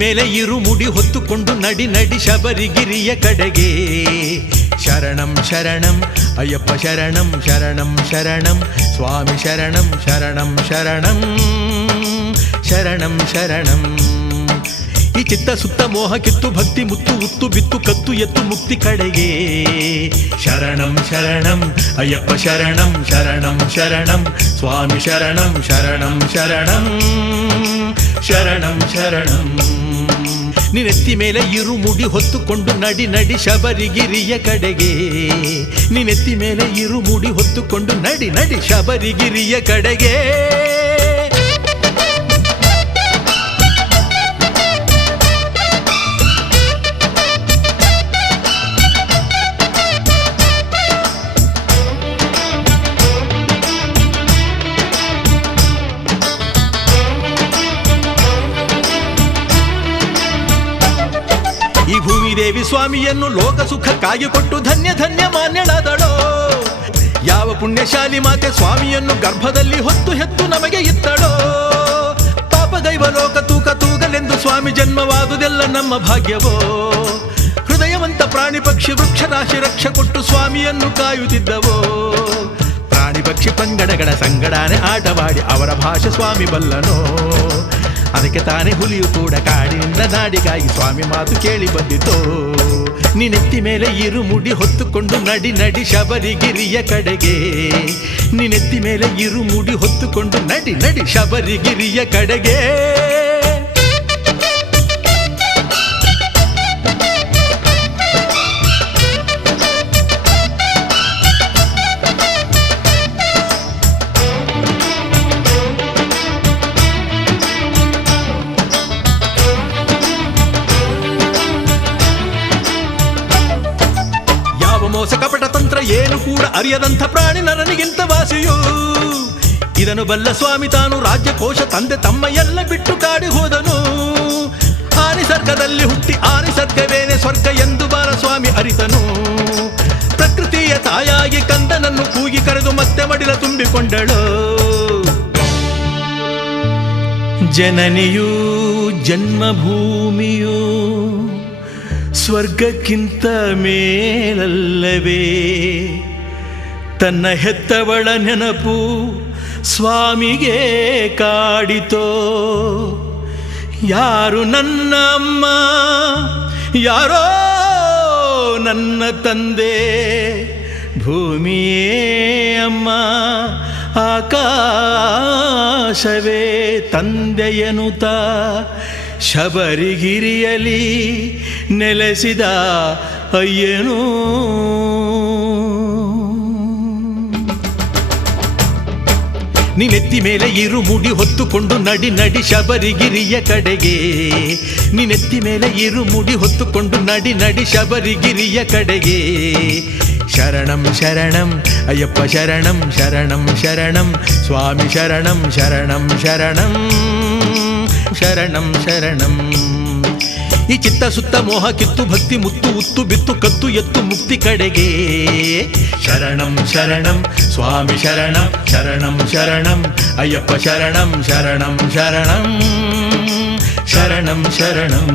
ಮೇಲೆ ಇರು ಮುಡಿ ಹೊತ್ತುಕೊಂಡು ನಡಿ ನಡಿ ಶಬರಿಗಿರಿಯ ಕಡೆಗೆ. ಶರಣಂ ಶರಣಂ ಅಯ್ಯಪ್ಪ ಶರಣಂ ಶರಣಂ ಶರಣಂ ಸ್ವಾಮಿ ಶರಣಂ ಶರಣಂ ಶರಣಂ ಶರಣಂ ಶರಣಂ. ಈ ಚಿತ್ತ ಸುತ್ತ ಮೋಹ ಕಿತ್ತು ಭಕ್ತಿ ಮುತ್ತು ಉತ್ತು ಬಿತ್ತು ಕತ್ತು ಎತ್ತು ಮುಕ್ತಿ ಕಡೆಗೆ. ಶರಣಂ ಶರಣಂ ಅಯ್ಯಪ್ಪ ಶರಣಂ ಶರಣಂ ಶರಣಂ ಸ್ವಾಮಿ ಶರಣಂ ಶರಣಂ ಶರಣಂ ಶರಣಂ ಶರಣಂ. ನಿನೆತ್ತಿ ಮೇಲೆ ಇರು ಮುಡಿ ಹೊತ್ತುಕೊಂಡು ನಡಿ ನಡಿ ಶಬರಿಗಿರಿಯ ಕಡೆಗೆ. ನಿನೆತ್ತಿ ಮೇಲೆ ಇರು ಮುಡಿ ಹೊತ್ತುಕೊಂಡು ನಡಿ ನಡಿ ಶಬರಿಗಿರಿಯ ಕಡೆಗೆ. ಈ ಭೂಮಿದೇವಿ ಸ್ವಾಮಿಯನ್ನು ಲೋಕ ಸುಖಕ್ಕಾಗಿ ಕೊಟ್ಟು ಧನ್ಯ ಧನ್ಯ ಮಾನ್ಯಳಾದಳೋ. ಯಾವ ಪುಣ್ಯಶಾಲಿ ಮಾತೆ ಸ್ವಾಮಿಯನ್ನು ಗರ್ಭದಲ್ಲಿ ಹೊತ್ತು ಹೆತ್ತು ನಮಗೆ ಇತ್ತಳೋ. ಪಾಪದೈವ ಲೋಕ ತೂಕ ತೂಗಲೆಂದು ಸ್ವಾಮಿ ಜನ್ಮವಾದುದೆಲ್ಲ ನಮ್ಮ ಭಾಗ್ಯವೋ. ಹೃದಯವಂತ ಪ್ರಾಣಿ ಪಕ್ಷಿ ವೃಕ್ಷ ರಾಶಿ ರಕ್ಷ ಕೊಟ್ಟು ಸ್ವಾಮಿಯನ್ನು ಕಾಯುತ್ತಿದ್ದವೋ. ಪ್ರಾಣಿ ಪಕ್ಷಿ ಪಂಗಡಗಳ ಸಂಗಡಾನೆ ಆಟವಾಡಿ ಅವರ ಭಾಷೆ ಸ್ವಾಮಿ ಬಲ್ಲನೋ. ಅದಕ್ಕೆ ತಾನೇ ಹುಲಿಯು ಕೂಡ ಕಾಡಿನಿಂದ ನಾಡಿಗಾಗಿ ಸ್ವಾಮಿ ಮಾತು ಕೇಳಿ ಬಂದಿತೋ. ನಿನೆತ್ತಿ ಮೇಲೆ ಇರು ಮುಡಿ ಹೊತ್ತುಕೊಂಡು ನಡಿ ನಡಿ ಶಬರಿಗಿರಿಯ ಕಡೆಗೆ. ನಿನೆತ್ತಿ ಮೇಲೆ ಇರು ಮುಡಿ ಹೊತ್ತುಕೊಂಡು ನಡಿ ನಡಿ ಶಬರಿಗಿರಿಯ ಕಡೆಗೆ. ಮೋಸ ಕಪಟ ತಂತ್ರ ಏನು ಕೂಡ ಅರಿಯದಂಥ ಪ್ರಾಣಿ ನರನಿಗಿಂತ ವಾಸಿಯು. ಇದನ್ನು ಬಲ್ಲ ಸ್ವಾಮಿ ತಾನು ರಾಜ್ಯಕೋಶ ತಂದೆ ತಮ್ಮ ಎಲ್ಲ ಬಿಟ್ಟು ಕಾಡಿ ಹೋದನು. ಆನಿಸರ್ಗದಲ್ಲಿ ಹುಟ್ಟಿ ಆನಿಸರ್ಗವೇನೆ ಸ್ವರ್ಗ ಎಂದು ಬಾರ ಸ್ವಾಮಿ ಅರಿತನು. ಪ್ರಕೃತಿಯ ತಾಯಾಗಿ ಕಂದನನ್ನು ಕೂಗಿ ಕರೆದು ಮತ್ತೆ ಮಡಿಲ ತುಂಬಿಕೊಂಡಳು. ಜನನಿಯೂ ಜನ್ಮಭೂಮಿಯೂ ಸ್ವರ್ಗಕ್ಕಿಂತ ಮೇಲಲ್ಲವೇ. ತನ್ನ ಹೆತ್ತವಳ ನೆನಪು ಸ್ವಾಮಿಗೆ ಕಾಡಿತೋ. ಯಾರು ನನ್ನ ಅಮ್ಮ ಯಾರೋ ನನ್ನ ತಂದೆ. ಭೂಮಿಯೇ ಅಮ್ಮ ಆಕಾಶವೇ ತಂದೆಯನುತ ಶಬರಿಗಿರಿಯಲಿ ನೆಲೆಸಿದ ಅಯ್ಯನೂ. ನಿನೆತ್ತಿ ಮೇಲೆ ಇರು ಮುಡಿ ಹೊತ್ತುಕೊಂಡು ನಡಿ ನಡಿ ಶಬರಿಗಿರಿಯ ಕಡೆಗೆ. ನಿನೆತ್ತಿ ಮೇಲೆ ಇರು ಮುಡಿ ಹೊತ್ತುಕೊಂಡು ನಡಿ ನಡಿ ಶಬರಿಗಿರಿಯ ಕಡೆಗೆ. ಶರಣಂ ಶರಣಂ ಅಯ್ಯಪ್ಪ ಶರಣಂ ಶರಣಂ ಶರಣಂ ಸ್ವಾಮಿ ಶರಣಂ ಶರಣಂ ಶರಣಂ ಶರಣಂ ಶರಣಂ. ಈ ಚಿತ್ತ ಸುತ್ತ ಮೋಹ ಕಿತ್ತು ಭಕ್ತಿ ಮುತ್ತು ಉತ್ತು ಬಿತ್ತು ಕತ್ತು ಎತ್ತು ಮುಕ್ತಿ ಕಡೆಗೆ. ಶರಣಂ ಶರಣಂ ಸ್ವಾಮಿ ಶರಣಂ ಶರಣಂ ಶರಣಂ ಅಯ್ಯಪ್ಪ ಶರಣಂ ಶರಣಂ ಶರಣಂ ಶರಣಂ ಶರಣಂ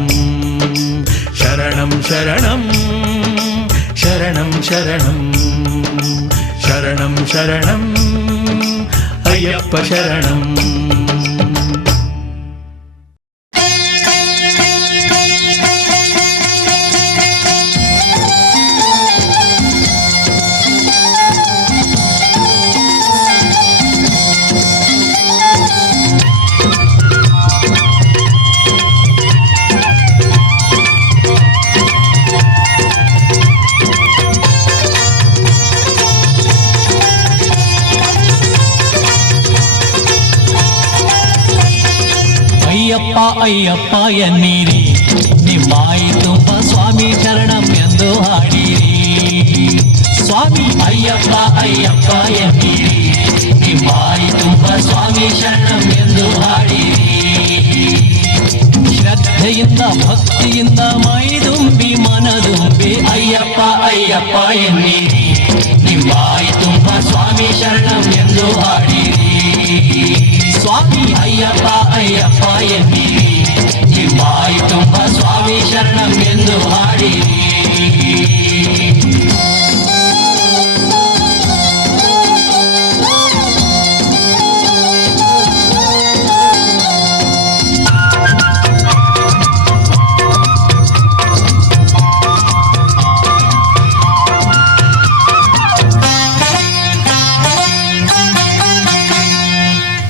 ಶರಣಂ ಶರಣಂ ಶರಣಂ ಶರಣಂ ಶರಣಂ ಶರಣಂ ಅಯ್ಯಪ್ಪ ಶರಣಂ. ಅಯ್ಯಪ್ಪ ಅಯ್ಯಪ್ಪ ಎನ್ನೀರಿ ನಿಮ್ಮಾಯಿ ತುಂಬ ಸ್ವಾಮಿ ಶರಣಂ ಎಂದು ಹಾಡಿರಿ. ಸ್ವಾಮಿ ಅಯ್ಯಪ್ಪ ಅಯ್ಯಪ್ಪ ಎನ್ನೀರಿ ನಿಮ್ಮಾಯಿ ತುಂಬ ಸ್ವಾಮಿ ಶರಣಂ ಎಂದು ಹಾಡಿರಿ. ಶ್ರದ್ಧೆಯಿಂದ ಭಕ್ತಿಯಿಂದ ಮೈದುಂಬಿ ಮನದುಂಬಿ ಅಯ್ಯಪ್ಪ ಅಯ್ಯಪ್ಪ ಎನ್ನೀರಿ ನಿಮ್ಮಾಯಿ ತುಂಬ ಸ್ವಾಮಿ ಶರಣಂ ಎಂದು ಹಾಡಿರಿ. ಸ್ವಾಮಿ ಅಯ್ಯಪ್ಪ ಅಯ್ಯಪ್ಪ ಎನ್ನೀರಿ ನಿಂಬಾಯಿ ತುಂಬ ಸ್ವಾಮಿ ಶರಣಂ ಎಂದು ಹಾಡಿರಿ.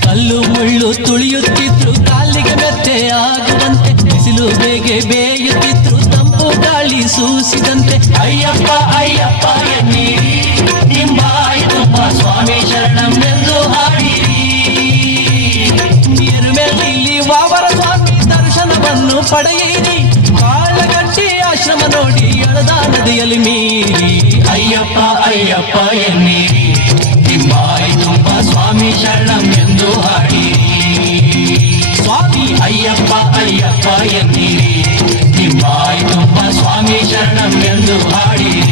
ಕಲ್ಲು ಮುಳ್ಳು ತುಳಿಯುತ್ತಿದ್ರು ಕಾಲಿಗೆ ಮೆತ್ತೆ ಆಗುವಂತೆ, ಬಿಸಿಲು ಬೇಗೆ ಬೇಯುತ್ತಿದ್ರು ತಂಪು ಗಾಳಿ ಸೂಸಿದಂತೆ. ಅಯ್ಯಪ್ಪ ಅಯ್ಯಪ್ಪ ಎನ್ನಿರಿ, ನಿಂಬಾಯಿ ತುಂಬ ಸ್ವಾಮಿ ಶರಣಂ ಎಂದು ಹಾಡಿರಿ. ಎರುಮೆಲಿಯಲ್ಲಿ ವಾವರ ಸ್ವಾಮಿ ದರ್ಶನವನ್ನು ಪಡೆಯಿರಿ, ಕಾಳಗಟ್ಟಿ ಆಶ್ರಮ ನೋಡಿ ಎಳದ ನದಿಯಲ್ಲಿ ಮೀರಿ. ಅಯ್ಯಪ್ಪ ಅಯ್ಯಪ್ಪ ಎನ್ನಿರಿ, ನಿಂಬಾಯಿ ತುಂಬ ಸ್ವಾಮಿ ಶರಣಂ ಎಂದು ಹಾಡಿರಿ. ಸ್ವಾಮಿ ಅಯ್ಯಪ್ಪ ಅಯ್ಯಪ್ಪ ಎನ್ನಿರಿ, ನಿಂಬಾಯಿ ತುಂಬ ಸ್ವಾಮಿ ಶರಣಂ ಎಂದು ಹಾಡಿರಿ.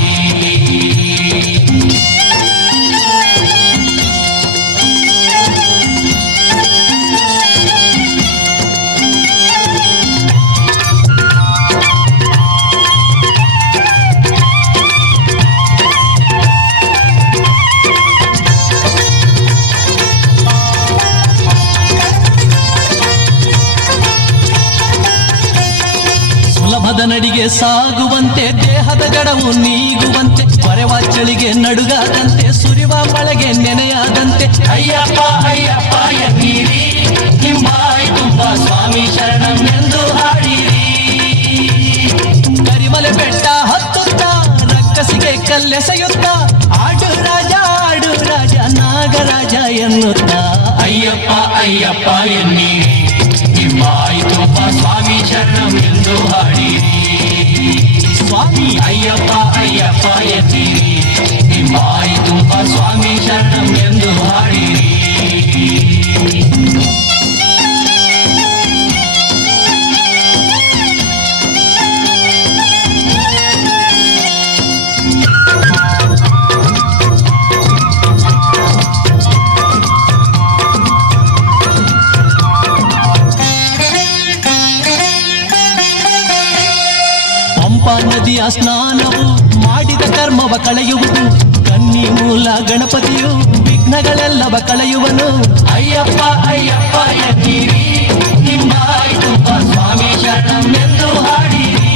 ಸುಲಭದ ನಡಿಗೆ ಸಾಗುವಂತೆ, ದೇಹದ ಜಡವು ನೀಗುವಂತೆ, ಕೊರೆವ ಚಳಿಗೆ ನಡುಗಾದಂತೆ, ಸುರಿವ ಮಳೆಗೆ ನೆನೆಯಾದಂತೆ. ಅಯ್ಯಪ್ಪ ಅಯ್ಯಪ್ಪ ಎನ್ನಿರಿ, ನಿಂಬಾಯಿ ತುಂಬ ಸ್ವಾಮಿ ಶರಣಂ ಎಂದು ಹಾಡಿರಿ. ಕರಿಮಲೆ ಬೆಟ್ಟ ಹತ್ತುತ್ತಾ ರಕ್ಕಸಿಗೆ ಕಲ್ಲೆಸೆಯುತ್ತ, ಆಡು ರಾಜ ನಾಗರಾಜ ಎನ್ನುತ್ತಾ. ಅಯ್ಯಪ್ಪ ಅಯ್ಯಪ್ಪ ಎನ್ನಿರಿ, ನಿಂಬಾಯಿ ತುಂಬ ಸ್ವಾಮಿ ಶರಣಂ ಎಂದು ಹಾಡಿರಿ. ಸ್ವಾಮಿ ಅಯ್ಯಪ್ಪ ಅಯ್ಯಪ್ಪ ಎನ್ನಿರಿ, ನಿಂಬಾಯಿ ತುಂಬ ಸ್ವಾಮಿ ಶರಣಂ ಎಂದು ಹಾಡಿರಿ. ಪಂಪಾ ನದಿಯ ಸ್ನಾನವು ಮಾಡಿದ ಕರ್ಮವ ಕಳೆಯುವುದು, ಕನ್ನಿ ಮೂಲ ಗಣಪತಿಯು ವಿಘ್ನಗಳೆಲ್ಲವ ಕಳೆಯುವನು. ಅಯ್ಯಪ್ಪ ಅಯ್ಯಪ್ಪ ಎನ್ನಿರಿ, ನಿಂಬಾಯಿ ತುಂಬ ಸ್ವಾಮಿ ಶರಣಂ ಎಂದು ಹಾಡಿರಿ.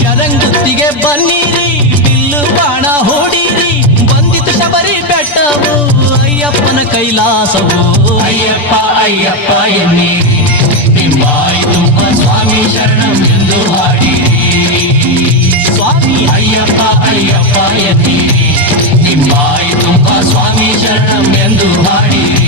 ಶರಂಗುತ್ತಿಗೆ ಬನ್ನಿರಿ, ಬಿಲ್ಲು ಬಾಣ ಹೂಡಿರಿ, ಬಂದಿತು ಶಬರಿ ಬೆಟ್ಟವು ಅಯ್ಯಪ್ಪನ ಕೈಲಾಸವು. ಅಯ್ಯಪ್ಪ ಅಯ್ಯಪ್ಪ ಎನ್ನಿರಿ, ನಿಂಬಾಯಿ ತುಂಬ ಸ್ವಾಮಿ ಶರಣಂ ಎಂದು ಹಾಡಿರಿ. ಸ್ವಾಮಿ ಅಯ್ಯಪ್ಪ ಅಯ್ಯಪ್ಪ ಎನ್ನಿರಿ, ನಿಂಬಾಯಿ ತುಂಬ ಸ್ವಾಮಿ ಶರಣಂ ಎಂದು ಹಾಡಿರಿ.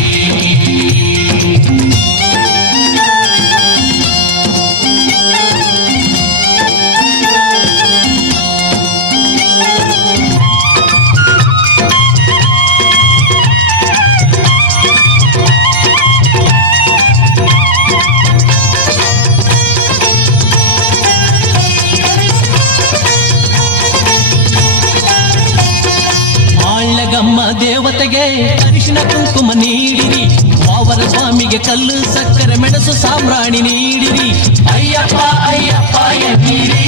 ಮಾಳ್ಯಗಮ್ಮ ದೇವತೆಗೆ ಅರಿಶಿನ ಕುಂಕುಮ ನೀಡಿರಿ, ವಾವರ ಸ್ವಾಮಿಗೆ ಕಲ್ಲು ಸಕ್ಕರೆ ಮೆಣಸು ಸಾಂಬ್ರಾಣಿ ನೀಡಿರಿ. ಅಯ್ಯಪ್ಪ ಅಯ್ಯಪ್ಪ ಎನ್ನಿರಿ,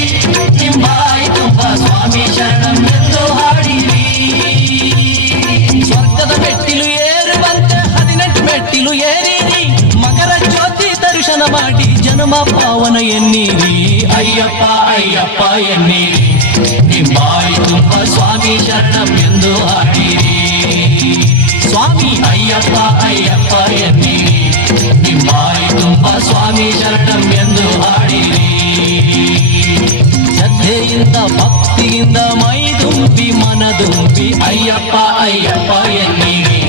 ನಿಂಬಾಯಿ ತುಂಬ ಸ್ವಾಮಿ ಶರಣಂ ಎಂದು ಹಾಡಿರಿ. ಸ್ವರ್ಗದ ಮೆಟ್ಟಿಲು ಏರುವಂತೆ 18 ಮೆಟ್ಟಿಲು ಏರಿರಿ, ಮಕರ ಜ್ಯೋತಿ ದರ್ಶನ ಮಾಡಿ ಜನ್ಮ ಪಾವನ ಎನ್ನಿರಿ. ಅಯ್ಯಪ್ಪ ಅಯ್ಯಪ್ಪ ಎನ್ನಿರಿ, ನಿಂಬಾಯಿ ತುಂಬ ಸ್ವಾಮಿ ಶರಣಂ ಎಂದು ಹಾಡಿರಿ. ಸ್ವಾಮಿ ಅಯ್ಯಪ್ಪ ಅಯ್ಯಪ್ಪ ಎನ್ನಿರಿ, ನಿಂಬಾಯಿ ತುಂಬ ಸ್ವಾಮಿ ಶರಣಂ ಎಂದು ಹಾಡಿರಿ. ಶ್ರದ್ಧೆಯಿಂದ ಭಕ್ತಿಯಿಂದ ಮೈದುಂಬಿ ಮನದುಂಬಿ, ಅಯ್ಯಪ್ಪ ಅಯ್ಯಪ್ಪ ಎನ್ನಿರಿ,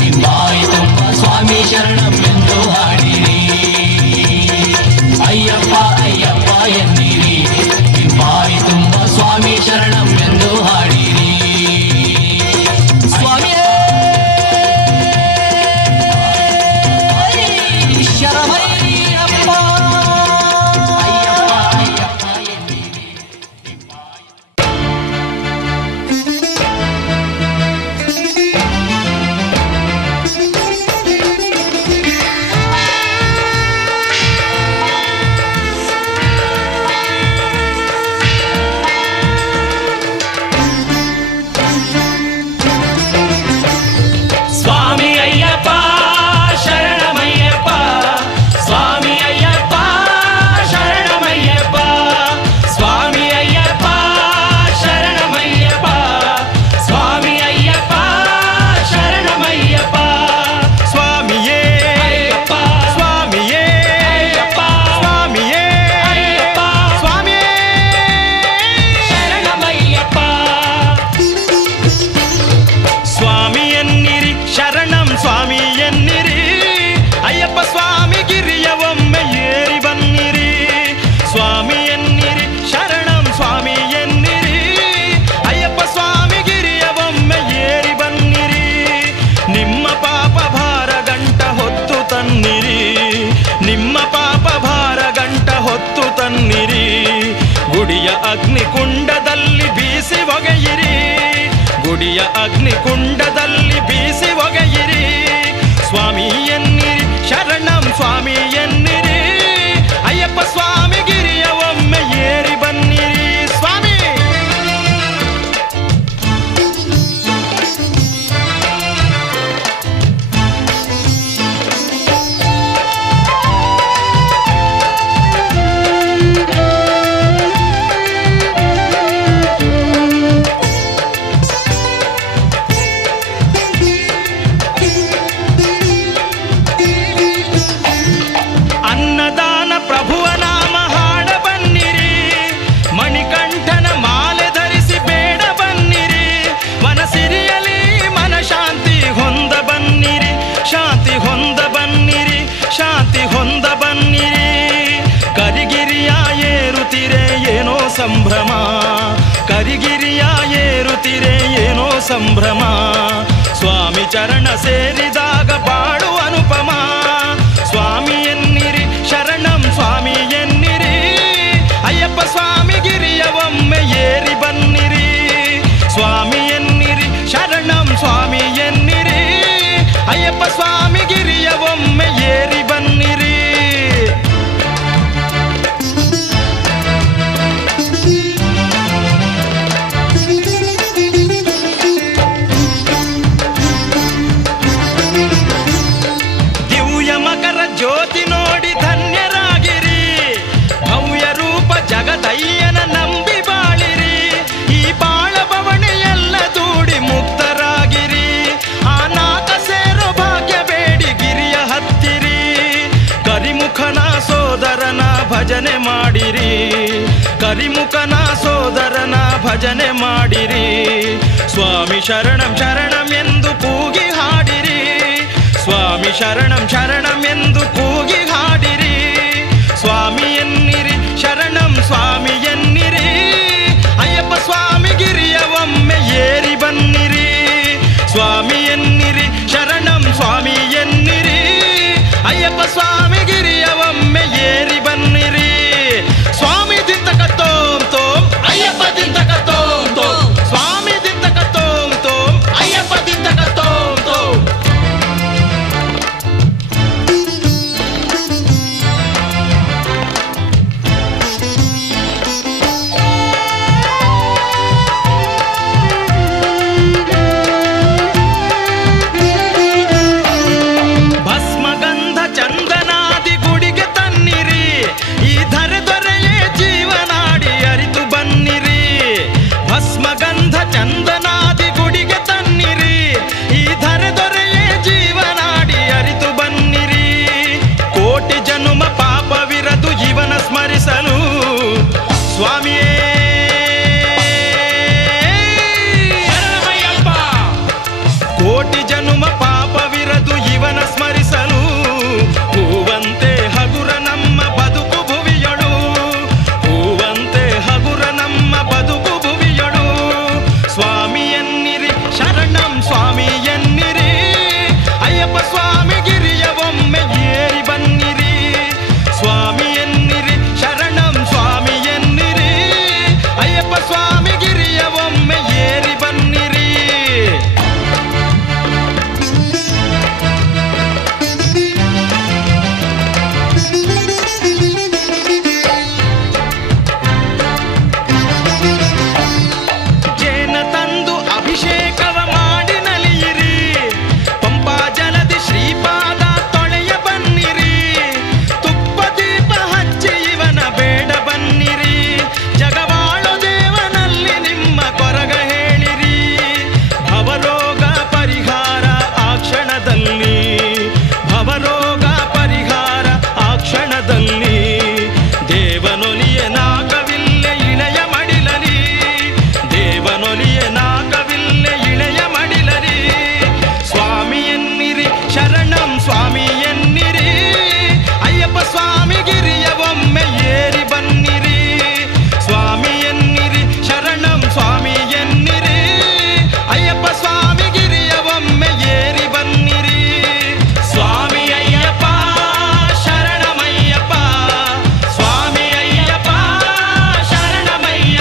ನಿಂಬಾಯಿ ತುಂಬ ಸ್ವಾಮಿ ಶರಣಂ ಎಂದು ಹಾಡಿರಿ. ಅಯ್ಯಪ್ಪ ಅಯ್ಯಪ್ಪ ಎನ್ನಿರಿ, ನಿಂಬಾಯಿ ತುಂಬ ಸ್ವಾಮಿ ಶರಣಂ ಎಂದು ಹಾಡಿರಿ. ಸ್ವಾಮಿಯೇ ಶರಣಮಯ್ಯಪ್ಪ. ಅಯ್ಯಪ್ಪ ಅಯ್ಯಪ್ಪ ಎನ್ನಿರಿ, ಅಗ್ನಿಕುಂಡದಲ್ಲಿ ಬೀಸಿ ಒಗೆಯಿರಿ, ಗುಡಿಯ ಅಗ್ನಿಕುಂಡದಲ್ಲಿ ಬೀಸಿ ಒಗೆಯಿರಿ. ಸ್ವಾಮಿ ಎನ್ನಿರಿ ಶರಣಂ ಸ್ವಾಮಿ ಎನ್ನಿರಿ, ಅಯ್ಯಪ್ಪ ಸ್ವಾಮಿ ಗಿರಿಯ ಒಮ್ಮೆ ಏರಿ ಬನ್ನಿರಿ ಸ್ವಾಮಿ. ಅನ್ನದಾನ ಪ್ರಭುವ ನಾಮ ಹಾಡ ಬನ್ನಿರಿ, ಮಣಿಕಂಠನ ಮಾಲೆ ಧರಿಸಿ ಬೇಡ ಬನ್ನಿರಿ. ಮನಸಿರಿಯಲಿ ಮನ ಶಾಂತಿ ಹೊಂದ ಬನ್ನಿರಿ, ಶಾಂತಿ ಹೊಂದ ಬನ್ನಿರಿ, ಶಾಂತಿ ಹೊಂದ ಬನ್ನಿರಿ. ಕರಿಗಿರಿಯ ಏರುತ್ತಿರೆ ಏನೋ ಸಂಭ್ರಮ, ಕರಿಗಿರಿಯ ಏರುತ್ತಿರೆ ಏನೋ ಸಂಭ್ರಮ. ಸ್ವಾಮಿ ಚರಣ ಸೇರಿದಾಗ ಬಾಳು ಅನುಪಮ. ಸ್ವಾಮಿ ಎನ್ನಿರಿ ಶರಣಂ ಸ್ವಾಮಿ ಎನ್ನಿರಿ, ಅಯ್ಯಪ್ಪ ಸ್ವಾಮಿ ಗಿರಿಯ ಒಮ್ಮೆ ಏರಿ ಬನ್ನಿರಿ. ಸ್ವಾಮಿ ಎನ್ನಿರಿ ಶರಣಂ ಸ್ವಾಮಿ ಎನ್ನಿರಿ, ಅಯ್ಯಪ್ಪ ಸ್ವಾಮಿ ಗಿರಿಯ ಒಮ್ಮೆ ಏರಿ ಬನ್ನಿರಿ. ದಿವ್ಯ ಮಕರ ಜ್ಯೋತಿ ನೋಡಿ ಧನ್ಯರಾಗಿರಿ, ಭವ್ಯ ರೂಪ ಜಗದಯ್ಯನ ನಂಬಿ ಬಾಳಿರಿ. ಈ ಬಾಳ ಬವಣೆಯೆಲ್ಲ ದೂಡಿ ಮುಕ್ತರಾಗಿರಿ, ಆನಾಥ ಸೇರೋ ಭಾಗ್ಯ ಬೇಡಿ ಗಿರಿಯ ಹತ್ತಿರಿ. ಕರಿಮುಖನ ಸೋದರನ ಭಜನೆ ಮಾಡಿರಿ, ಕರಿಮುಖನ ಸೋದರನ ಭಜನೆ ಮಾಡಿರಿ. ಸ್ವಾಮಿ ಶರಣಂ ಶರಣಂ ಎಂದು ಕೂಗಿ ಹಾಡಿರಿ, ಸ್ವಾಮಿ ಶರಣಂ ಶರಣಂ ಎಂದು ಕೂಗಿ ಹಾಡಿರಿ. ಸ್ವಾಮಿ ಎನ್ನಿರಿ ಶರಣಂ ಸ್ವಾಮಿ ಎನ್ನಿರಿ, ಅಯ್ಯಪ್ಪ ಸ್ವಾಮಿ ಗಿರಿಯ ಒಮ್ಮೆ ಏರಿ ಬನ್ನಿರಿ. ಸ್ವಾಮಿ ಎನ್ನಿರಿ ಶರಣಂ ಸ್ವಾಮಿ ಎನ್ನಿರಿ, ಅಯ್ಯಪ್ಪ ಸ್ವಾಮಿ ಗಿರಿಯ ಒಮ್ಮೆ ಏರಿ ಬನ್ನಿರಿ. ಸ್ವಾಮಿ ದಿಂತಕ ತೋಂ ತೋಂ ಅಯ್ಯಪ್ಪ ದಿಂತಕ ತೋಂ ತೋಂ, ಸ್ವಾಮಿ ದಿಂತಕ ತೋಂ ತೋಂ ಅಯ್ಯಪ್ಪ ದಿಂತಕ ತೋಂ ತೋಂ. ಭಸ್ಮಗಂಧ ಚಂದನಾದಿ ಗುಡಿಗೆ ತನ್ನಿರಿ, ಈ ಧರೆ ದೊರೆಯೇ ಜೀವನಾಡಿ ಅರಿತು ಬನ್ನಿರಿ. ಭಸ್ಮಗಂಧ ಚಂದನಾದಿ ಗುಡಿಗೆ ತನ್ನಿರಿ, ಈ ಧರೆ ದೊರೆಯೇ ಜೀವನಾಡಿ ಅರಿತು ಬನ್ನಿರಿ. ಕೋಟಿ ಜನುಮ ಪಾಪವಿರದು ಇವನ ಸ್ಮರಿಸಲು ಸ್ವಾಮಿಯೇ ಶರಣಮಯ್ಯಪ್ಪ. ಕೋಟಿ ಜನುಮ ಪಾಪವಿರದು ಇವನ ಸ್ಮರಿಸಲು, ಹೂವಂತೆ ಹಗುರ ನಮ್ಮ ಬದುಕು ಭುವಿಯೊಳು, ಹೂವಂತೆ ಹಗುರ ನಮ್ಮ ಬದುಕು ಭುವಿಯೊಳು. ಸ್ವಾಮಿ ಎನ್ನಿರಿ ಶರಣಂ ಸ್ವಾಮಿ ಎನ್ನಿರಿ, ಅಯ್ಯಪ್ಪ ಸ್ವಾಮಿ ಗಿರಿಯ ಒಮ್ಮೆ ಏರಿ ಬನ್ನಿರಿ. ಸ್ವಾಮಿ ಎನ್ನಿರಿ ಶರಣಂ ಸ್ವಾಮಿ ಎನ್ನಿರಿ, ಅಯ್ಯಪ್ಪ ಸ್ವಾಮಿ ಗಿರಿಯ ಒಮ್ಮೆ ಏರಿ ಬನ್ನಿರಿ. ಜೇನ ತಂದು ಅಭಿಷೇಕವ ಮಾಡಿ ನಲಿಯಿರಿ, ಪಂಪಾ ಜಲದಿ ಶ್ರೀಪಾದ ತೊಳೆಯ ಬನ್ನಿರಿ. ತುಪ್ಪ ದೀಪ ಹಚ್ಚಿ ಇವನ ಬೇಡ ಬನ್ನಿರಿ, ಜಗವಾಳೋ ದೇವನಲ್ಲಿ ನಿಮ್ಮ ಕೊರಗ ಹೇಳಿರಿ. ಭವರೋಗ ಪರಿಹಾರ ಆ ಕ್ಷಣದಲ್ಲಿ, ಭವರೋಗ ಪರಿಹಾರ ಆ ಕ್ಷಣದಲ್ಲಿ. ದೇವನೊಲಿಯ ನಾಗವಿಲ್ಲೆ ಇಳೆಯ ಮಡಿಲರಿ, ದೇವನೊಲಿಯ ನಾಗವಿಲ್ಲೆ ಇಳೆಯ ಮಡಿಲರಿ. ಸ್ವಾಮಿ ಎನ್ನಿರಿ ಶರಣಂ ಸ್ವಾಮಿ ಎನ್ನಿರಿ, ಅಯ್ಯಪ್ಪ ಸ್ವಾಮಿ ಗಿರಿಯ ಒಮ್ಮೆ ಏರಿ ಬನ್ನಿರಿ. ಸ್ವಾಮಿ ಎನ್ನಿರಿ ಶರಣಂ ಸ್ವಾಮಿ ಎನ್ನಿರಿ, ಅಯ್ಯಪ್ಪ ಸ್ವಾಮಿ ಗಿರಿಯ ಒಮ್ಮೆ ಏರಿ ಬನ್ನಿರಿ. ಸ್ವಾಮಿ ಅಯ್ಯಪ್ಪ ಶರಣಮಯ್ಯಪ್ಪ, ಸ್ವಾಮಿ ಅಯ್ಯಪ್ಪ ಶರಣಮಯ್ಯಪ್ಪ.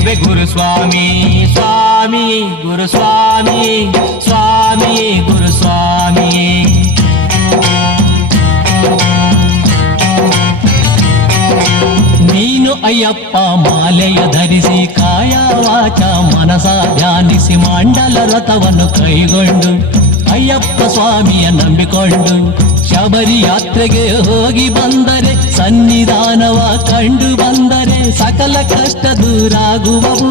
ಬೇಡುವೆ ಗುರುಸ್ವಾಮಿ ಸ್ವಾಮಿಯೇ ಗುರುಸ್ವಾಮಿಯೇ ಸ್ವಾಮಿಯೇ ಗುರುಸ್ವಾಮಿಯೇ. ನೀನು ಅಯ್ಯಪ್ಪ ಮಾಲೆಯ ಧರಿಸಿ ಕಾಯ ವಾಚ ಮನಸ ಧ್ಯಾನಿಸಿ ಮಂಡಲ ವ್ರತವನ್ನು ಕೈಗೊಂಡು ಅಯ್ಯಪ್ಪ ಸ್ವಾಮಿಯ ನಂಬಿಕೊಂಡು ಶಬರಿ ಯಾತ್ರೆಗೆ ಹೋಗಿ ಬಂದರೆ ಸನ್ನಿಧಾನವ ಕಂಡು ಬಂದರೆ ಸಕಲ ಕಷ್ಟ ದೂರಾಗುವವು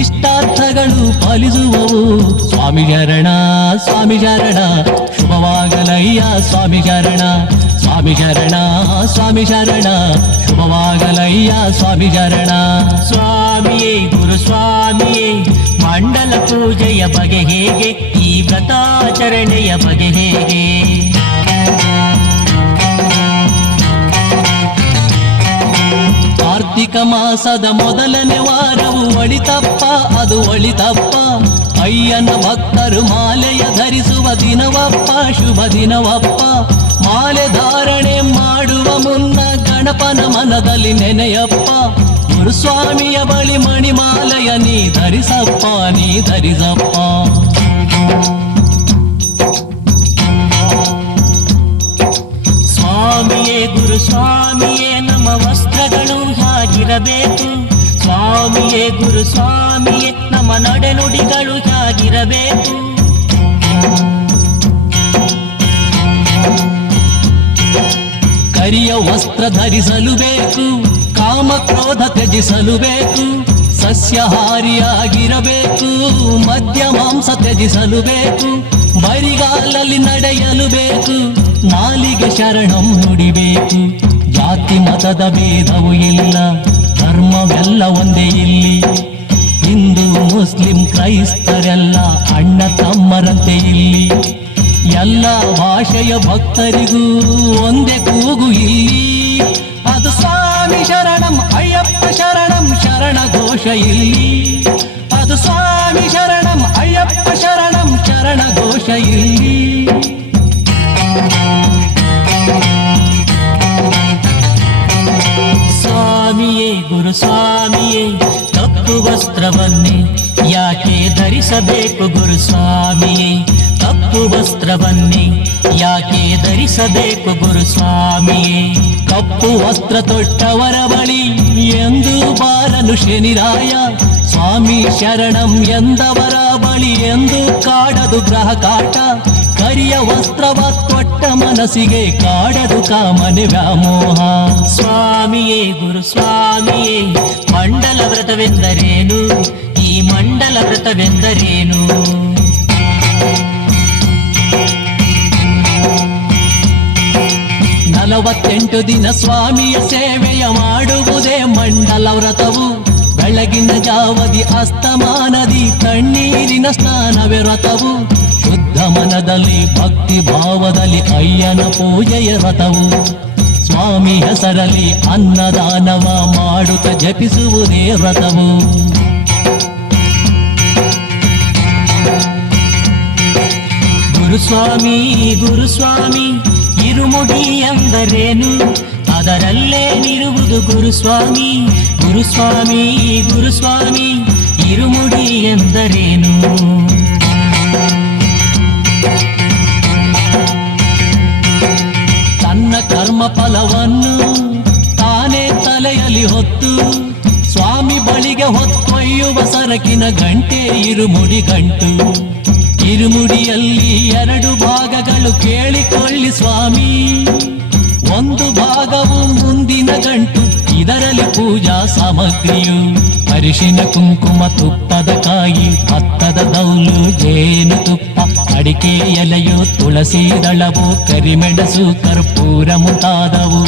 ಇಷ್ಟಾರ್ಥಗಳು ಫಲಿಸುವವು. ಸ್ವಾಮಿ ಶರಣ ಸ್ವಾಮಿ ಶರಣ ಶುಭವಾಗಲಯ್ಯ ಸ್ವಾಮಿ ಶರಣ ಸ್ವಾಮಿ ಶರಣ ಸ್ವಾಮಿ ಶರಣ ಶುಭವಾಗಲಯ್ಯ ಸ್ವಾಮಿ ಶರಣ. ಸ್ವಾಮಿಯೇ ಗುರುಸ್ವಾಮಿಯೇ ಮಂಡಲ ಪೂಜೆಯ ಬಗೆ ಹೇಗೆ ಈ ವ್ರತಾಚರಣೆಯ ಬಗೆ ಹೇಗೆ. ಕಾರ್ತಿಕ ಮಾಸದ ಮೊದಲನೇ ವಾರವು ಒಳಿತಪ್ಪ ಅದು ಒಳಿತಪ್ಪ. ಅಯ್ಯನ ಭಕ್ತರು ಮಾಲೆಯ ಧರಿಸುವ ದಿನವಪ್ಪ ಶುಭ ದಿನವಪ್ಪ. ಮಾಲೆ ಧಾರಣೆ ಮಾಡುವ ಮುನ್ನ ಗಣಪನ ಮನದಲ್ಲಿ ನೆನೆಯಪ್ಪ. ಗುರುಸ್ವಾಮಿಯ ಬಳಿ ಮಣಿಮಾಲೆಯ ನೀ ಧರಿಸಪ್ಪ ನೀ ಧರಿಸಪ್ಪ. ಸ್ವಾಮಿಯೇ ಗುರುಸ್ವಾಮಿಯೇ ನಮ್ಮ ವಸ್ತ್ರಗಳು ಹೇಗಿರಬೇಕು. ಸ್ವಾಮಿಯೇ ಗುರುಸ್ವಾಮಿಯೇ ನಮ್ಮ ನಡೆನುಡಿಗಳು ಹೇಗಿರಬೇಕು. ಕರಿಯ ವಸ್ತ್ರ ಧರಿಸಲು ಬೇಕು ಕಾಮ ಕ್ರೋಧ ತ್ಯಜಿಸಲು ಬೇಕು. ಸಸ್ಯಾಹಾರಿಯಾಗಿರಬೇಕು ಮದ್ಯ ಮಾಂಸ ತ್ಯಜಿಸಲು ಬೇಕು. ಬರಿಗಾಲಲ್ಲಿ ನಡೆಯಲು ಬೇಕು ನಾಲಿಗೆ ಶರಣಂ ನುಡಿಬೇಕು. ಜಾತಿ ಮತದ ಭೇದವು ಇಲ್ಲ ಧರ್ಮವೆಲ್ಲ ಒಂದೇ ಇಲ್ಲಿ. ಹಿಂದೂ ಮುಸ್ಲಿಂ ಕ್ರೈಸ್ತರೆಲ್ಲ ಅಣ್ಣ ತಮ್ಮರಂತೆ ಇಲ್ಲಿ. ಎಲ್ಲ ಭಾಷೆಯ ಭಕ್ತರಿಗೂ ಒಂದೇ ಕೂಗು ಇಲ್ಲಿ. ಅದು ಸ್ವಾಮಿ ಶರಣಂ ಅಯ್ಯಪ್ಪ ಶರಣಂ ಶರಣ ಘೋಷ ಇಲ್ಲಿ. ಅದು ಸ್ವಾಮಿ ಶರಣಂ ಅಯ್ಯಪ್ಪ ಶರಣಂ ಶರಣ ಘೋಷ ಇಲ್ಲಿ. ಸ್ವಾಮಿಯೇ ಗುರುಸ್ವಾಮಿಯೇ ಕಪ್ಪು ವಸ್ತ್ರವನ್ನೇ ಯಾಕೆ ಧರಿಸಬೇಕು ಗುರುಸ್ವಾಮಿಯೇ. ಕಪ್ಪು ವಸ್ತ್ರವನ್ನೇ ಯಾಕೆ ಧರಿಸಬೇಕು ಗುರುಸ್ವಾಮಿಯೇ. ಕಪ್ಪು ವಸ್ತ್ರ ತೊಟ್ಟವರ ಬಳಿ ಎಂದು ಬಾರನು ಶನಿರಾಯ. ಸ್ವಾಮಿ ಶರಣಂ ಎಂದವರ ಬಳಿ ಎಂದು ಕಾಡದು ಗ್ರಹ ಕಾಟ. ಕರಿಯ ವಸ್ತ್ರವ ತೊಟ್ಟ ಮನಸ್ಸಿಗೆ ಕಾಡದು ಕಾಮನೆ ವ್ಯಾಮೋಹ. ಸ್ವಾಮಿಯೇ ಗುರುಸ್ವಾಮಿಯೇ ಮಂಡಲ ವ್ರತವೆಂದರೇನು ಈ ಮಂಡಲ ವ್ರತವೆಂದರೇನು. 48 ದಿನ ಸ್ವಾಮಿಯ ಸೇವೆಯ ಮಾಡುವುದೇ ಮಂಡಲ ವ್ರತವು. ಬೆಳಗಿನ ಜಾವದಿ ಅಸ್ತಮಾನದಿ ತಣ್ಣೀರಿನ ಸ್ನಾನವೇ ವ್ರತವು. ಶುದ್ಧ ಮನದಲ್ಲಿ ಭಕ್ತಿ ಭಾವದಲ್ಲಿ ಅಯ್ಯನ ಪೂಜೆಯ ವ್ರತವು. ಸ್ವಾಮಿ ಹೆಸರಲ್ಲಿ ಅನ್ನದಾನವ ಮಾಡುತ್ತ ಜಪಿಸುವುದೇ ವ್ರತವು. ಗುರುಸ್ವಾಮಿ ಗುರುಸ್ವಾಮಿ ಇರುಮುಡಿ ಎಂದರೇನು ಅದರಲ್ಲೇ ನಿರುವುದು ಗುರುಸ್ವಾಮಿ. ಗುರುಸ್ವಾಮಿ ಗುರುಸ್ವಾಮಿ ಇರುಮುಡಿ ಎಂದರೇನು. ತನ್ನ ಕರ್ಮ ಫಲವನ್ನು ತಾನೇ ತಲೆಯಲ್ಲಿ ಹೊತ್ತು ಸ್ವಾಮಿ ಬಳಿಗೆ ಹೊತ್ತೊಯ್ಯುವ ಸರಕಿನ ಗಂಟೆ ಇರುಮುಡಿ ಗಂಟು. ಇರುಮುಡಿಯಲ್ಲಿ 2 ಭಾಗಗಳು ಕೇಳಿಕೊಳ್ಳಿ ಸ್ವಾಮಿ. ಒಂದು ಭಾಗವು ಮುಂದಿನ ಗಂಟು ಇದರಲ್ಲಿ ಪೂಜಾ ಸಾಮಗ್ರಿಯು. ಅರಿಶಿನ ಕುಂಕುಮ ತುಪ್ಪದ ಕಾಯಿ ಭತ್ತದ ದೌಲು ಜೇನು ತುಪ್ಪ ಅಡಿಕೆ ಎಲೆಯು ತುಳಸಿ ದಳವು ಕರಿಮೆಣಸು ಕರ್ಪೂರ ಮುಂತಾದವು.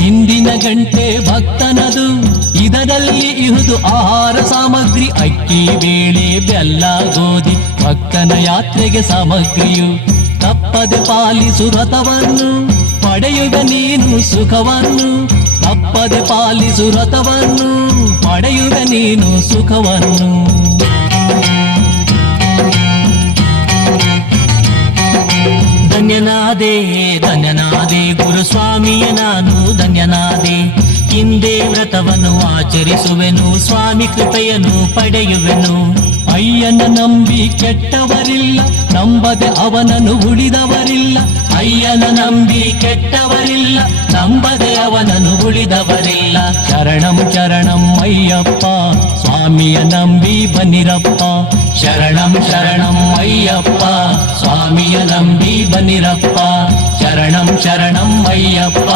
ಹಿಂದಿನ ಗಂಟೆ ಭಕ್ತನದು ಇದರಲ್ಲಿ ಇಹುದು ಆಹಾರ ಸಾಮಗ್ರಿ. ಅಕ್ಕಿ ಬೇಳೆ ಬೆಲ್ಲ ಗೋಧಿ ಭಕ್ತನ ಯಾತ್ರೆಗೆ ಸಾಮಗ್ರಿಯು. ತಪ್ಪದೆ ಪಾಲಿಸು ವ್ರತವನ್ನು ಪಡೆಯುವ ನೀನು ಸುಖವನ್ನು. ತಪ್ಪದೆ ಪಾಲಿಸು ವ್ರತವನ್ನು ಪಡೆಯುವ ನೀನು ಸುಖವನ್ನು. ಧನ್ಯನಾದ ಧನ್ಯನಾದೆ ಧನ್ಯನಾದೆ ಗುರುಸ್ವಾಮಿಯ ನಾನು ಧನ್ಯನಾದೆ. ಹಿಂದೆ ವ್ರತವನ್ನು ಆಚರಿಸುವೆನು, ಸ್ವಾಮಿ ಕೃಪೆಯನ್ನು ಪಡೆಯುವೆನು. ಅಯ್ಯನ ನಂಬಿ ಕೆಟ್ಟವರಿಲ್ಲ, ನಂಬದೆ ಅವನನ್ನು ಉಳಿದವರಿಲ್ಲ. ಅಯ್ಯನ ನಂಬಿ ಕೆಟ್ಟವರಿಲ್ಲ, ನಂಬದೆ ಅವನನ್ನು ಉಳಿದವರಿಲ್ಲ. ಶರಣಂ ಶರಣಂ ಅಯ್ಯಪ್ಪ, ಸ್ವಾಮಿಯ ನಂಬಿ ಬನ್ನಿರಪ್ಪ. ಶರಣಂ ಶರಣಂ ಅಯ್ಯಪ್ಪ, ಸ್ವಾಮಿಯ ನಂಬಿ ಬನ್ನಿರಪ್ಪ. ಶರಣಂ ಶರಣಂ ಅಯ್ಯಪ್ಪ,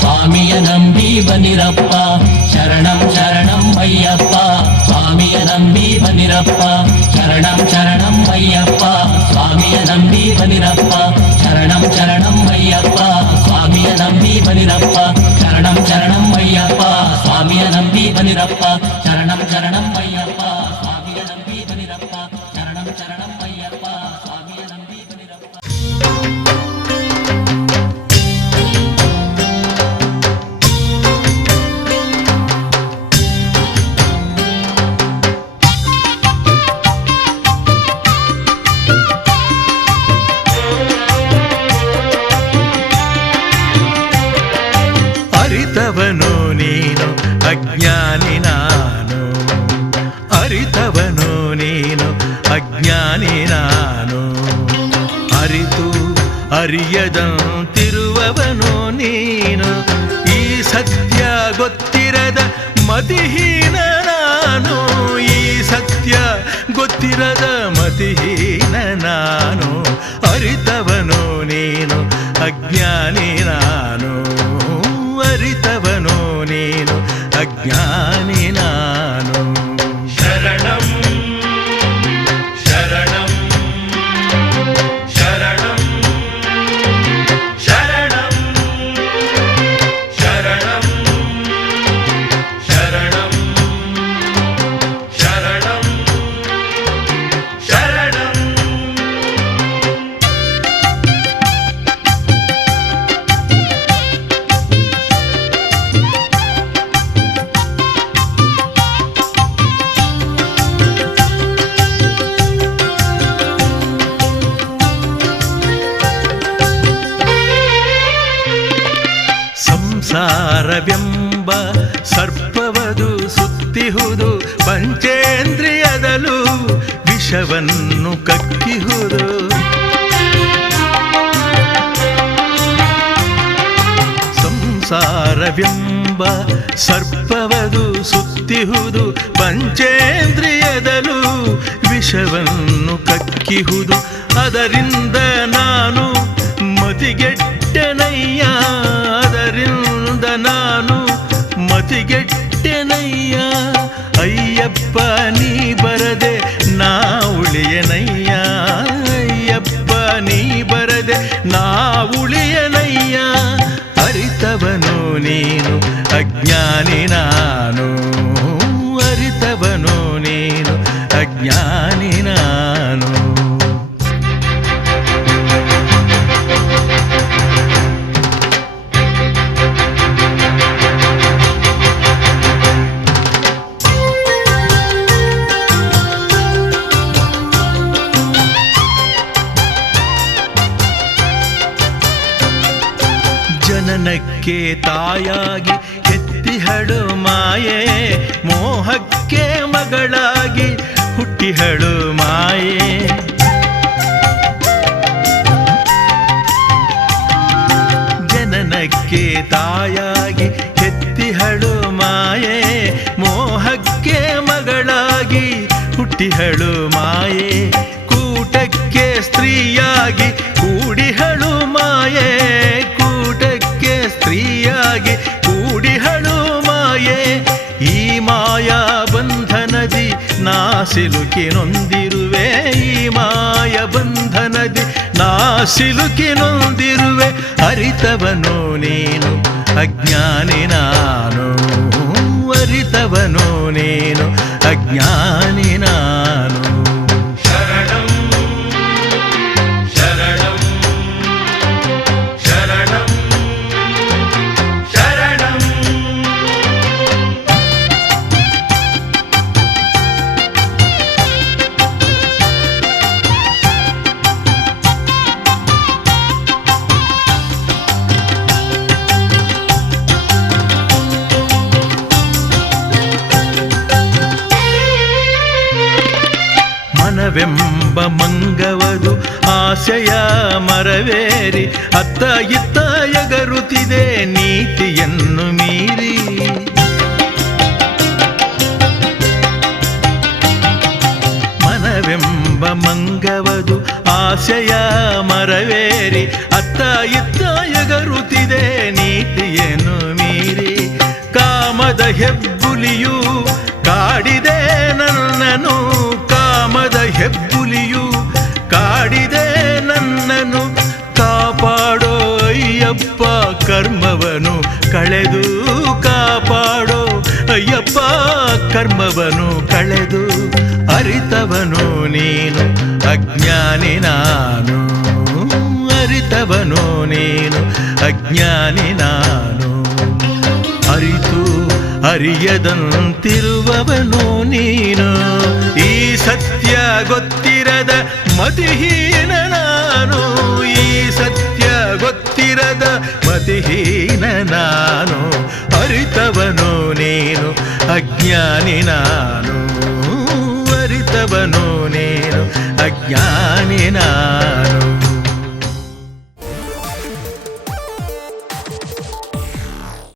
ಸ್ವಾಮಿಯ ನಂಬಿ ಬನ್ನಿರಪ್ಪ. ಶರಣಂ ಶರಣಂ ಅಯ್ಯಪ್ಪ, ಸ್ವಾಮಿಯ ನಂಬಿ ಬನ್ನಿರಪ್ಪ. ಶರಣಂ ಶರಣಂ ಅಯ್ಯಪ್ಪ, ಸ್ವಾಮಿಯ ನಂಬಿ ಬನ್ನಿರಪ್ಪ. ಶರಣಂ ಶರಣಂ ಅಯ್ಯಪ್ಪ, ಸ್ವಾಮಿಯ ನಂಬಿ ಬನ್ನಿರಪ್ಪ. ಶರಣಂ ಶರಣಂ ಅಯ್ಯಪ್ಪ, ಸ್ವಾಮಿಯ ನಂಬಿ ಬನ್ನಿರಪ್ಪ. ಶರಣಂ ಶರಣಂ ಅಯ್ಯಪ್ಪ, ಸ್ವಾಮಿಯ ನಂಬಿ ಬನ್ನಿರಪ್ಪ. ಶರಣಂ ಶರಣಂ ಅಯ್ಯಪ್ಪ, ಸ್ವಾಮಿಯ ನಂಬಿ ಬನ್ನಿರಪ್ಪ. ಅರಿತವನು ನೀನು ಅಜ್ಞಾನಿ ನಾನು, ಅರಿತವನು ನೀನು ಅಜ್ಞಾನಿ ನಾನು. ಅರಿತು ಅರಿಯದಂತಿರುವವನು ನೀನು, ಈ ಸತ್ಯ ಗೊತ್ತಿರದ ಮತಿಹೀನ ನಾನು. ಈ ಸತ್ಯ ಗೊತ್ತಿರದ ಮತಿಹೀನ ನಾನು. ಅರಿತವನು ನೀನು ಅಜ್ಞಾನಿ ನಾನು, ಅರಿತವನು ನೀನು ಅಜ್ಞಾನಿ ನಾನು. ಶರಣಂ ಶರಣಂ ಶರಣಂ ಶರಣಂ ಶರಣಂ ಶರಣಂ ಶರಣಂ ಶರಣಂ. ಸಂಸಾರವೆಂಬ ಸರ್ಪವದು ಸುತ್ತಿಹುದು, ಪಂಚೇಂದ್ರಿಯದಲು ವಿಷವನ್ನು ಕಕ್ಕಿಹುದು. ಸಂಸಾರವೆಂಬ ಸರ್ಪವದು ಸುತ್ತಿಹುದು, ಪಂಚೇಂದ್ರಿಯದಲು ವಿಷವನ್ನು ಕಕ್ಕಿಹುದು. ಅದರಿಂದ ನಾನು ಮತಿಗೆಟ್ಟೆನಯ್ಯ, ಅದರಿಂದ ನಾನು ಮತಿಗೆಟ್ಟೆನಯ್ಯ. ಅಯ್ಯಪ್ಪ ನೀ ಬರದೆ ನಾ ಉಳಿಯನಯ್ಯ, ಅಯ್ಯಪ್ಪ ನೀ ಬರದೆ ನಾ ಉಳಿಯನಯ್ಯ. ಅರಿತವನು ನೀನು ಅಜ್ಞಾನಿ ನಾನು, ಅರಿತವನು ನೀನು ಅಜ್ಞಾನಿ ನಾನು. ಜನನಕ್ಕೆ ತಾಯಾಗಿ ಎತ್ತಿಹಳು ಮಾಯೆ, ಮೋಹಕ್ಕೆ ಮಗಳಾಗಿ ಹುಟ್ಟಿಹಳು ಮಾಯೆ. ಜನನಕ್ಕೆ ತಾಯಾಗಿ ಎತ್ತಿಹಳು ಮಾಯೆ, ಮೋಹಕ್ಕೆ ಮಗಳಾಗಿ ಹುಟ್ಟಿಹಳು ಮಾಯೆ. ಕೂಟಕ್ಕೆ ಸ್ತ್ರೀಯಾಗಿ ಕೂಡಿಹಳು ಮಾಯೆ, ಕೂಟಕ್ಕೆ ಸ್ತ್ರೀಯಾಗಿ ಕೂಡಿಹಳು ಮಾಯೆ. ಈ ಮಾಯಾ ಬಂಧನದಿ ನಾ ಸಿಲುಕಿ ನೊಂದಿರುವೆ, ಈ ಮಾಯ ಬಂಧನದಿ ನಾ ಸಿಲುಕಿ ನೊಂದಿರುವೆ. ಅರಿತವನು ನೀನು ಅಜ್ಞಾನಿ ನಾನು, ಅರಿತವನು ನೀನು ಅಜ್ಞಾನಿ ನಾನು. ಶರಣಂ ಶರಣಂ ಶರಣಂ ಶರಣಂ. ಮನವೆಂಬ ಮಂಗವದು ಆಸೆಯ ಮರವೇರಿ ಅತ್ತ ಇತ್ತ ಎಗರುತ್ತಿದೆ ನೀತಿಯನ್ನು ಮೀರಿ. ಮನವೆಂಬ ಮಂಗವದು ಆಸೆಯ ಮರವೇರಿ ಅತ್ತ ಇತ್ತ ಎಗರುತ್ತಿದೆ ನೀತಿಯನ್ನು ಮೀರಿ. ಕಾಮದ ಹೆಬ್ಬುಲಿಯು ಕಾಡಿದೆ ನನ್ನನು, ಕಾಮದ ಹೆಬ್ಬುಲಿಯು ಕಾಡಿದೆ ನನ್ನನು. ಕಾಪಾಡೋ ಅಯ್ಯಪ್ಪ ಕರ್ಮವನು ಕಳೆದು, ಕಾಪಾಡೋ ಅಯ್ಯಪ್ಪ ಕರ್ಮವನು ಕಳೆದು. ಅರಿತವನು ನೀನು ಅಜ್ಞಾನಿ ನಾನು, ಅರಿತವನು ನೀನು ಅಜ್ಞಾನಿ ನಾನು. ಅರಿತು ಅರಿಯದಂತಿರುವವನು ನೀನು, ಈ ಸತ್ಯ ಗೊತ್ತಿರದ ಮತಿಹೀನ ನಾನು, ಈ ಸತ್ಯ ಗೊತ್ತಿರದ ಮತಿಹೀನ ನಾನು. ಅರಿತವನು ನೀನು ಅಜ್ಞಾನಿ ನಾನು, ಅರಿತವನು ನೀನು ಅಜ್ಞಾನಿ ನಾನು.